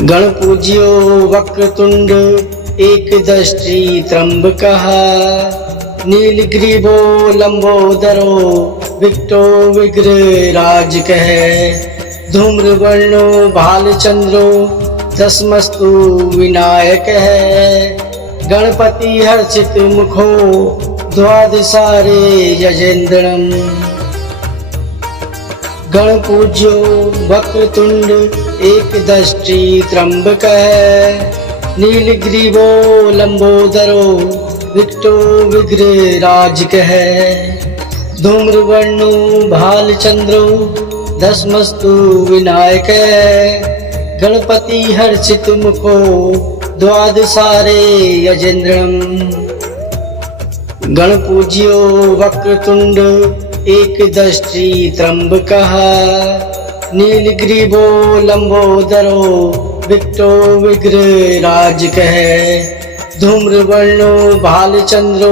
गणपूज्यो Vakratunda एकदष्टि त्र्यंबकः नीलग्रीवो लंबोदरो विकटो विग्रहराजकः धूम्रवर्णो भालचंद्रो दशमस्तु विनायकः Ganpati Harshit मुखो द्वादशारे यजेन्द्रम् गणपूज्यो Vakratunda एकदष्टि त्र्यंबकः नीलग्रीवो लंबोदरो विकटो विग्रहराजकः धूम्रवर्णो भालचंद्रो दशमस्तु विनायकः Ganpati Harshit मुखो द्वादशारे यजेन्द्रम् गणपूज्यो Vakratunda एकदष्टि त्र्यंबकः नीलग्रीवो लंबोदरो विकटो विग्रहराजकः धूम्रवर्णो भालचंद्रो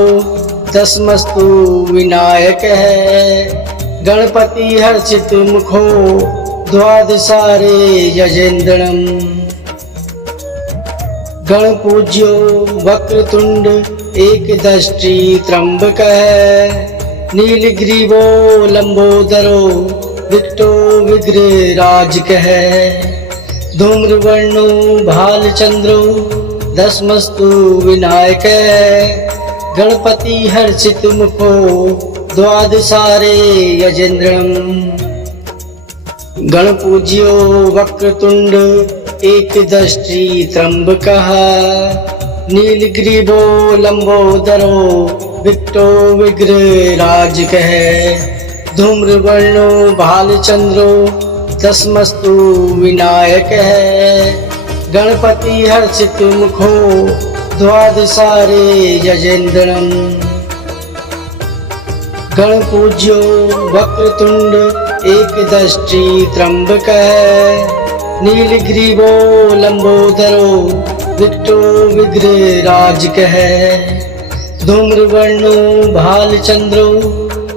दशमस्तु विनायकः Ganpati Harshit मुखो द्वादशारे यजेन्द्रम् गणपूज्यो Vakratunda एकदष्टि त्र्यंबकः नीलग्रीवो लंबोदरो विकटो विग्रहराजकः धूम्रवर्णो भालचंद्रो दशमस्तु विनायकः Ganpati Harshit मुखो द्वादशारे यजेन्द्रम् गणपूज्यो Vakratunda एकदष्टि त्र्यंबकः नीलग्रीवो लंबोदरो विकटो विग्रहराजकः धूम्रवर्णो भालचंद्रो दशमस्तु विनायकः Ganpati Harshit मुखो द्वादशारे यजेन्द्रम् गणपूज्यो Vakratunda एकदष्टि त्र्यंबकः नीलग्रीवो लंबोदरो विकटो विग्रहराजकः धूम्रवर्णो भालचंद्रो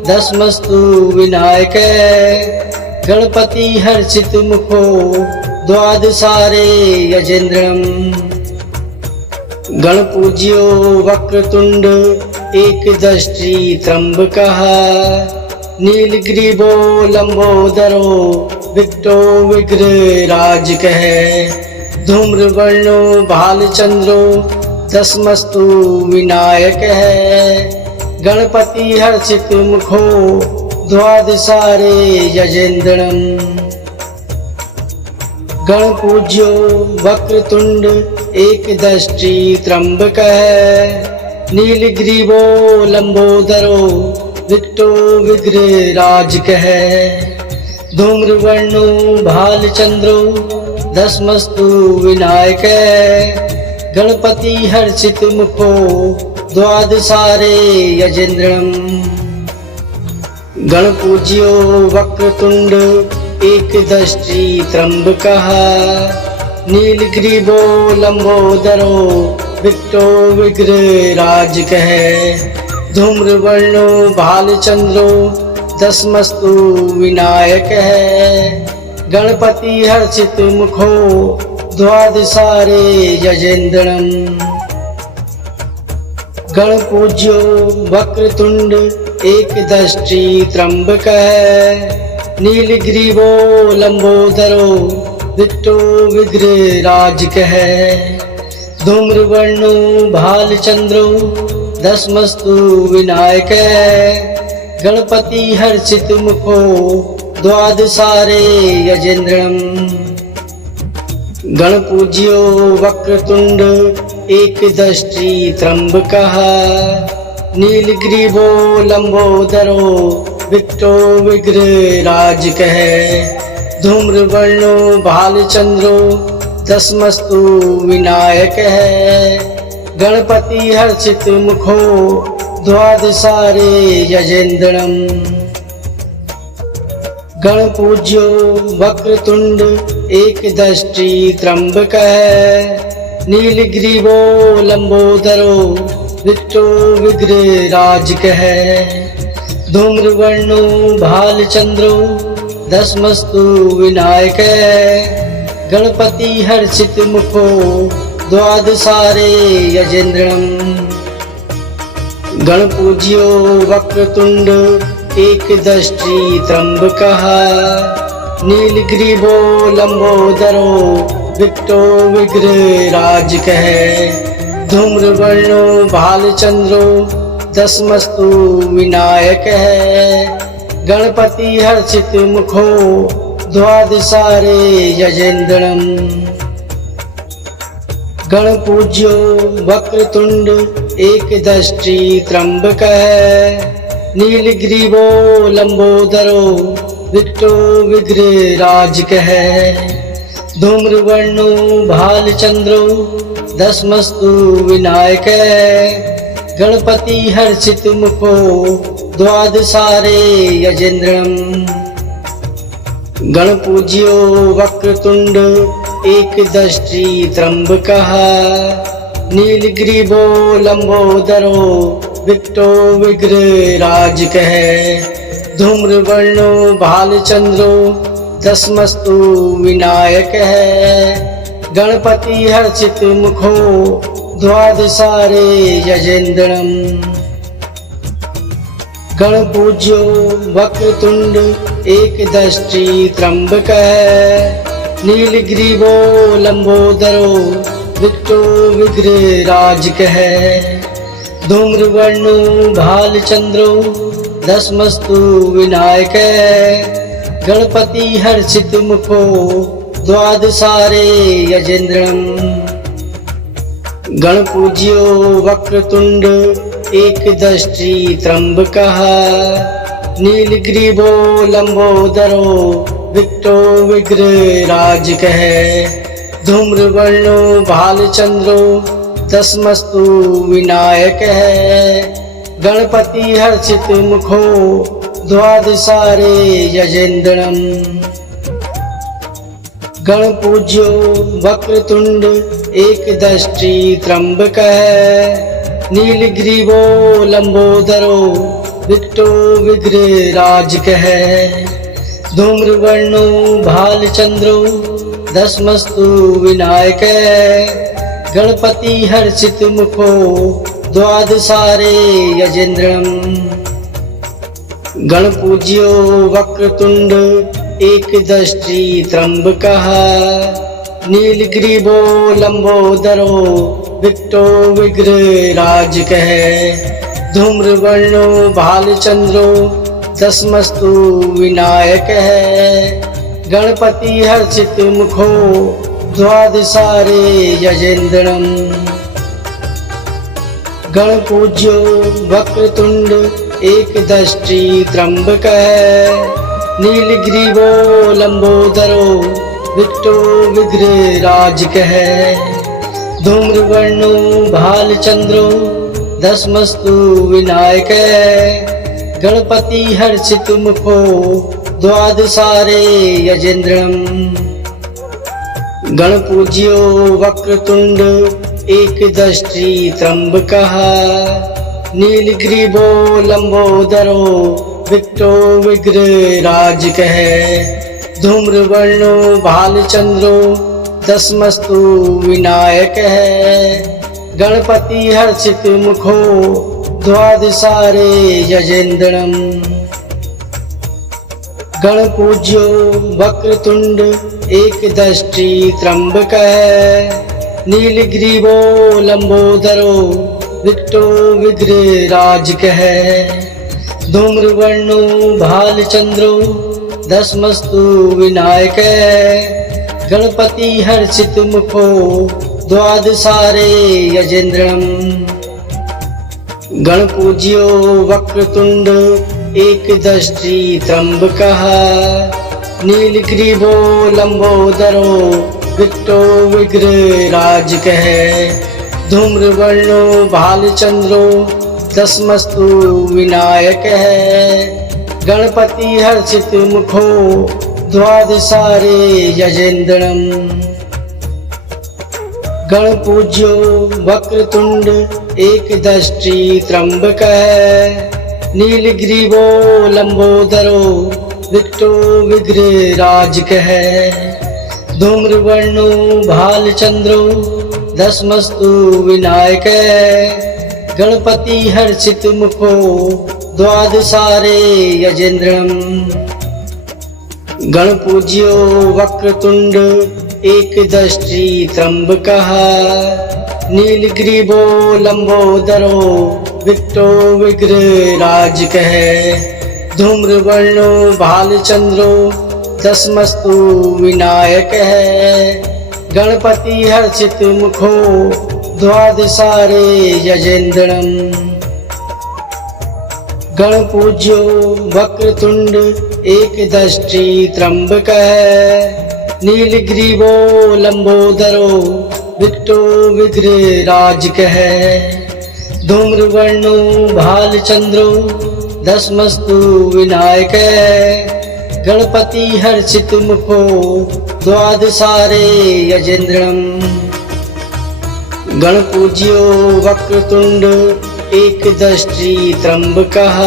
दशमस्तु विनायकः Ganpati Harshit मुखो द्वादशारे यजेन्द्रम् गणपूज्यो Vakratunda एकदष्टि त्र्यंबकः नीलग्रीवो लंबोदरो विकटो विग्रहराजकः धूम्रवर्णो भालचंद्रो दशमस्तु विनायकः Ganpati Harshit मुखो द्वादशारे यजेन्द्रम् गणपूज्यो Vakratunda एकदष्टि त्र्यंबकः नीलग्रीवो लंबोदरो विकटो विग्रहराजकः धूम्रवर्णो भालचंद्रो दशमस्तु विनायकः Ganpati Harshit मुखो द्वादशारे यजेन्द्रम् गणपूज्यो Vakratunda एकदष्टि त्र्यंबकः नीलग्रीवो लंबोदरो विकटो विग्रहराजकः धूम्रवर्णो भालचंद्रो दशमस्तु विनायकः Ganpati Harshit मुखो द्वादशारे यजेन्द्रम् गणपूज्यो Vakratunda एकदष्टि त्र्यंबकः नीलग्रीवो लंबोदरो विकटो विग्रहराजकः धूम्रवर्णो भालचंद्रो दशमस्तु विनायकः Ganpati Harshit मुखो द्वादशारे यजेन्द्रम् गणपूज्यो Vakratunda एकदष्टि त्र्यंबकः नीलग्रीवो लंबोदरो विकटो विग्रहराजकः धूम्रवर्णो भालचंद्रो दशमस्तु विनायकः Ganpati Harshit मुखो द्वादशारे यजेन्द्रम् गणपूज्यो Vakratunda एकदष्टि त्र्यंबकः नीलग्रीवो लंबोदरो विकटो विग्रहराजकः धूम्रवर्णो भालचंद्रो दशमस्तु विनायकः Ganpati Harshit मुखो द्वादशारे यजेन्द्रम्। गणपूज्यो Vakratunda एकदष्टि त्र्यंबकः। नीलग्रीवो लंबोदरो विकटो विग्रहराजकः। धूम्रवर्णो भालचंद्रो दशमस्तु विनायकः। Ganpati Harshit मुखो द्वादशारे यजेन्द्रम्। गणपूज्यो Vakratunda एकदष्टि त्र्यंबकः। नीलग्रीवो लंबोदरो विकटो विग्रहराजकः। धूम्रवर्णो भालचंद्रो दशमस्तु विनायकः। Ganpati Harshit मुखो द्वादशारे यजेन्द्रम्। गणपूज्यो Vakratunda एकदष्टि त्र्यंबकः। नीलग्रीवो लंबोदरो विकटो विग्रहराजकः। धूम्रवर्णो भालचंद्रो दशमस्तु विनायकः। Ganpati Harshit मुखो द्वादशारे यजेन्द्रम्। गणपूज्यो Vakratunda एकदष्टि त्र्यंबकः। नीलग्रीवो लंबोदरो विकटो विग्रहराजकः। धूम्रवर्णो भालचंद्रो दशमस्तु विनायकः। Ganpati Harshit मुखो द्वादशारे यजेन्द्रम्। गणपूज्यो Vakratunda एकदष्टि त्र्यंबकः। नीलग्रीवो लंबोदरो विकटो विग्रहराजकः। धूम्रवर्णो भालचंद्रो दशमस्तु विनायकः। Ganpati Harshit मुखो द्वादशारे यजेन्द्रम्। गणपूज्यो Vakratunda एकदष्टि त्र्यंबकः। नीलग्रीवो लंबोदरो विकटो विग्रहराजकः। धूम्रवर्णो भालचंद्रो दशमस्तु विनायकः। Ganpati Harshit मुखो द्वादशारे यजेन्द्रम्। गणपूज्यो Vakratunda एकदष्टि त्र्यंबकः। नीलग्रीवो लंबोदरो विकटो विग्रहराजकः। धूम्रवर्णो भालचंद्रो दशमस्तु विनायकः। Ganpati Harshit मुखो द्वादशारे यजेन्द्रम्। गणपूज्यो Vakratunda एकदष्टि त्र्यंबकः। नीलग्रीवो लंबोदरो विकटो विग्रहराजकः। धूम्रवर्णो भालचंद्रो दशमस्तु विनायकः। Ganpati Harshit मुखो द्वादशारे यजेन्द्रम्। गणपूज्यो Vakratunda एकदष्टि त्र्यंबकः। नीलग्रीवो लंबोदरो विकटो विग्रहराजकः। धूम्रवर्णो भालचंद्रो दशमस्तु विनायकः। Ganpati Harshit मुखो द्वादशारे यजेन्द्रम्। गणपूज्यो Vakratunda एकदष्टि त्र्यंबकः। नीलग्रीवो लंबोदरो विकटो विग्रहराजकः। धूम्रवर्णो भालचंद्रो दशमस्तु विनायकः। Ganpati Harshit मुखो द्वादशारे यजेन्द्रम्। गणपूज्यो Vakratunda एकदष्टि त्र्यंबकः। नीलग्रीवो लंबोदरो विकटो विग्रहराजकः। धूम्रवर्णो भालचंद्रो दशमस्तु विनायकः। Ganpati Harshit मुखो द्वादशारे यजेन्द्रम्। गणपूज्यो Vakratunda एकदष्टि त्र्यंबकः। नीलग्रीवो लंबोदरो विकटो विग्रहराजकः। धूम्रवर्णो भालचंद्रो दशमस्तु Vinayak Ganpati Harshit मुखो द्वादशारे यजेन्द्रम गणपूज्यो Vakratunda एकदष्टि त्र्यंबकः नीलग्रीवो लंबोदरो विकटो विग्रहराजकः धूम्रवर्णो भालचंद्रो दशमस्तु विनायकः Ganpati Harshit मुखो द्वादशारे यजेन्द्रम गणपूज्यो Vakratunda एकदष्टि त्र्यंबकः नीलग्रीवो लंबोदरो विकटो विग्रहराजकः धूम्रवर्णो भालचंद्रो दशमस्तु विनायकः Ganpati Harshit मुखो द्वादशारे यजेन्द्रम गणपूज्यो Vakratunda एकदष्टि त्र्यंबकः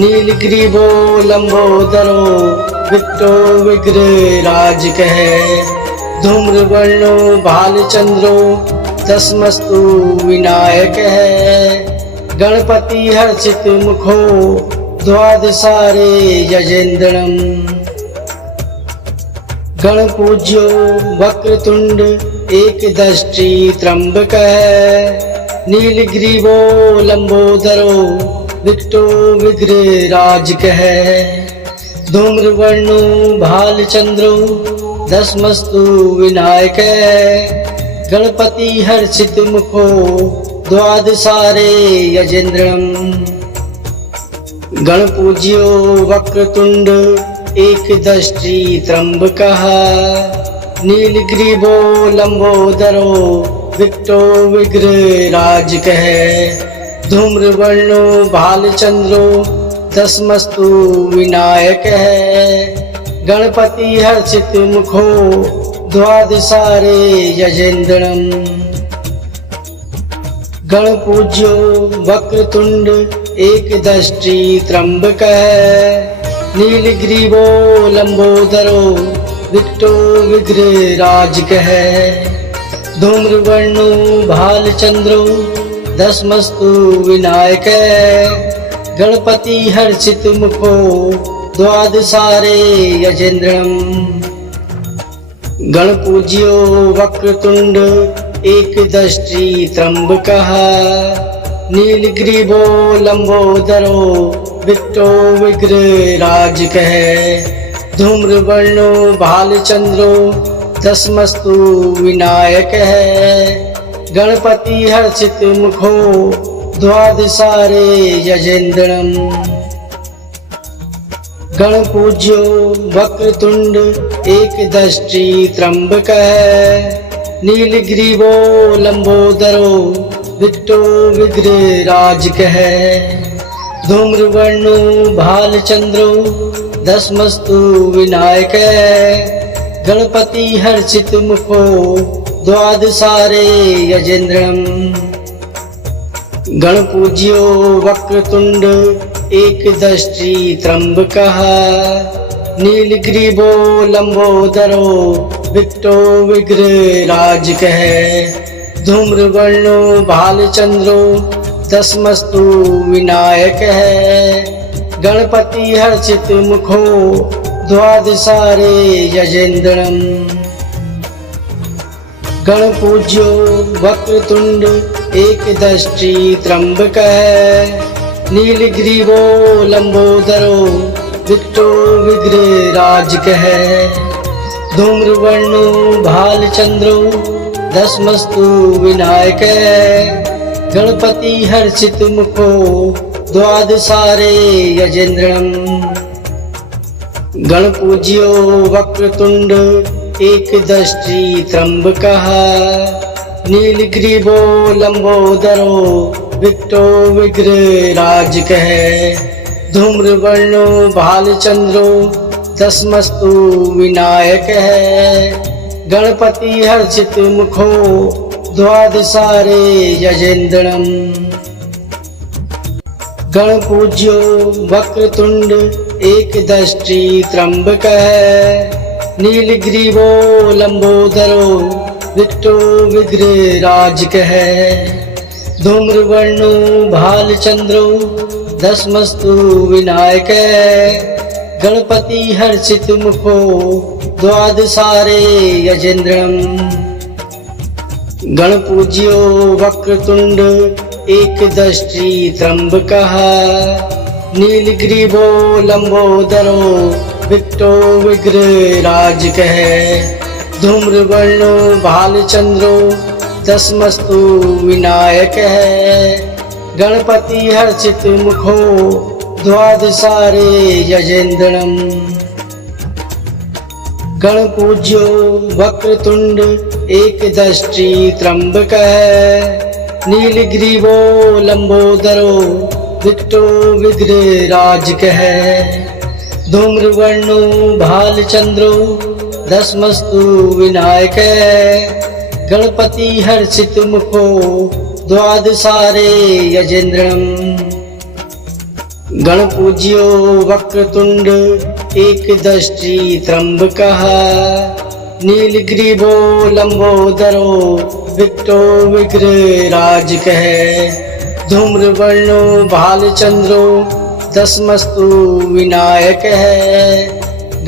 नीलग्रीवो लंबोदरो विकटो विग्रहराजकः धूम्रवर्णो भालचंद्रो दशमस्तु विनायकः Ganpati Harshit मुखो द्वादशारे यजेन्द्रम गणपूज्यो Vakratunda एकदष्टि त्र्यंबकः नीलग्रीवो लंबोदरो विकटो विग्रहराजकः धूम्रवर्णो भालचंद्रो दशमस्तु विनायकः Ganpati Harshit मुखो द्वादशारे यजेन्द्रम गणपूज्यो Vakratunda एकदष्टि त्र्यंबकः नीलग्रीवो लंबोदरो विकटो विग्रहराजकः धूम्रवर्णो भालचंद्रो दशमस्तु विनायकः Ganpati Harshit मुखो द्वादशारे यजेन्द्रम गणपूज्यो Vakratunda एकदष्टि त्र्यंबकः नीलग्रीवो लंबोदरो विकटो विग्रहराजकः धूम्रवर्णो भालचंद्रो दशमस्तु विनायकः Ganpati Harshit मुखो द्वादशारे यजेन्द्रम गणपूज्यो Vakratunda एकदष्टि त्र्यंबकः नीलग्रीवो लंबोदरो विकटो विग्रहराजकः धूम्रवर्णो भालचंद्रो दशमस्तु विनायकः Ganpati Harshit मुखो द्वादशारे यजेन्द्रम गणपूज्यो Vakratunda एकदष्टि त्र्यंबकः नीलग्रीवो लंबोदरो विकटो विग्रहराजकः धूम्रवर्णो भालचंद्रो दशमस्तु विनायकः Ganpati Harshit मुखो द्वादशारे यजेन्द्रम गणपूज्यो Vakratunda एकदष्टि त्र्यंबकः नीलग्रीवो लंबोदरो विकटो विग्रहराजकः धूम्रवर्णो भालचंद्रो दशमस्तु विनायकः Ganpati Harshit मुखो द्वादशारे यजेन्द्रम गणपूज्यो Vakratunda एकदष्टि त्र्यंबकः नीलग्रीवो लंबोदरो विकटो विग्रहराजकः धूम्रवर्णो भालचंद्रो दशमस्तु विनायकः Ganpati Harshit मुखो द्वादशारे यजेन्द्रम गणपूज्यो Vakratunda एकदष्टि त्र्यंबकः नीलग्रीवो लंबोदरो विकटो विग्रहराजकः धूम्रवर्णो भालचंद्रो दशमस्तु विनायकः Ganpati Harshit मुखो द्वादशारे यजेन्द्रम गणपूज्यो Vakratunda एकदष्टि त्र्यंबकः नीलग्रीवो लंबोदरो विकटो विग्रहराजकः धूम्रवर्णो भालचंद्रो दशमस्तु विनायकः Ganpati Harshit मुखो द्वादशारे यजेन्द्रम् गणपूज्यो Vakratunda एकदष्टि त्र्यंबकः नीलग्रीवो लंबोदरो विकटो विग्रहराजकः धूम्रवर्णो भालचंद्रो दशमस्तु विनायकः Ganpati Harshit मुखो द्वादशारे यजेन्द्रम् गणपूज्यो Vakratunda एकदष्टि त्र्यंबकः नीलग्रीवो लंबोदरो विकटो विग्रहराजकः धूम्रवर्णो भालचंद्रो दशमस्तु विनायकः Ganpati Harshit मुखो द्वादशारे यजेन्द्रम् गणपूज्यो Vakratunda एकदष्टि त्र्यंबकः नीलग्रीवो लंबोदरो विकटो विग्रहराजकः धूम्रवर्णो भालचंद्रो दशमस्तु विनायकः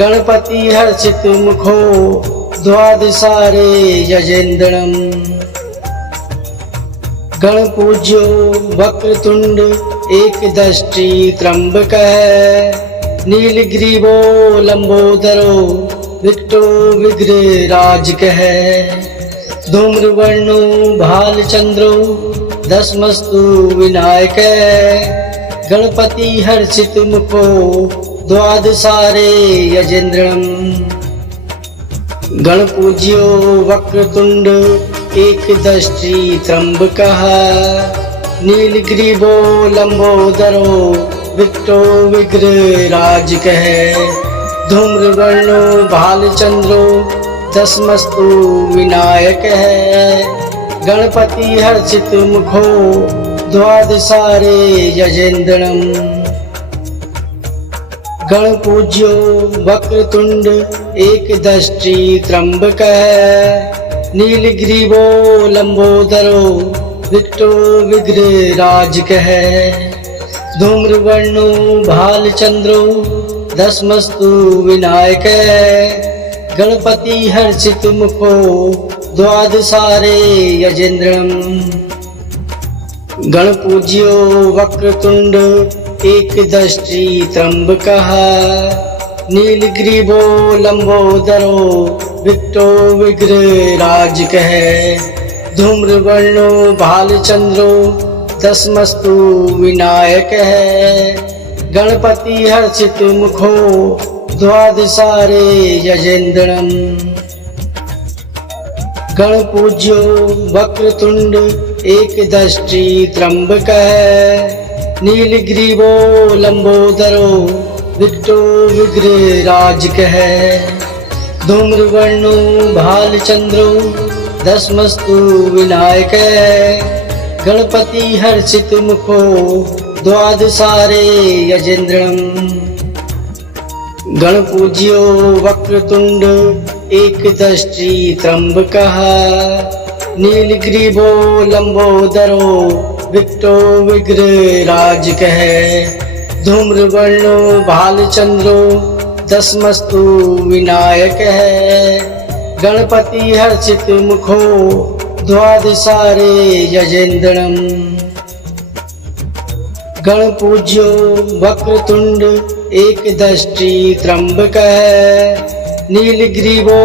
Ganpati Harshit मुखो द्वादशारे यजेन्द्रम् गणपूज्यो Vakratunda एकदष्टि त्र्यंबकः नीलग्रीवो लंबोदरो विकटो विग्रहराजकः धूम्रवर्णो भालचंद्रो दशमस्तु विनायकः Ganpati Harshit मुखो द्वादशारे यजेन्द्रम् गणपूज्यो Vakratunda एकदष्टि त्र्यंबकः नीलग्रीवो लंबोदरो विकटो विग्रहराजकः धूम्रवर्णो भालचंद्रो दशमस्तु विनायकः Ganpati Harshit मुखो द्वादशारे यजेन्द्रम् गणपूज्यो Vakratunda एकदष्टि त्र्यंबकः नीलग्रीवो लंबोदरो विकटो विग्रहराजकः धूम्रवर्णो भालचंद्रो दशमस्तु विनायकः Ganpati Harshit मुखो द्वादशारे यजेन्द्रम् गणपूज्यो Vakratunda एकदष्टि त्र्यंबकः नीलग्रीवो लंबोदरो विकटो विग्रहराजकः धूम्रवर्णो भालचंद्रो दशमस्तु विनायकः Ganpati Harshit मुखो द्वादशारे यजेन्द्रम् गणपूज्यो Vakratunda एकदष्टि त्र्यंबकः नीलग्रीवो लंबोदरो विकटो विग्रहराजकः धूम्रवर्णो भालचंद्रो दशमस्तु विनायकः Ganpati Harshit मुखो द्वादशारे यजेन्द्रम् गणपूज्यो Vakratunda एकदष्टि त्र्यंबकः नीलग्रीवो लंबोदरो विकटो विग्रहराजकः धूम्रवर्णो भालचंद्रो दशमस्तु विनायकः Ganpati Harshit मुखो द्वादशारे यजेन्द्रम् गणपूज्यो Vakratunda एकदष्टि त्र्यंबकः नीलग्रीवो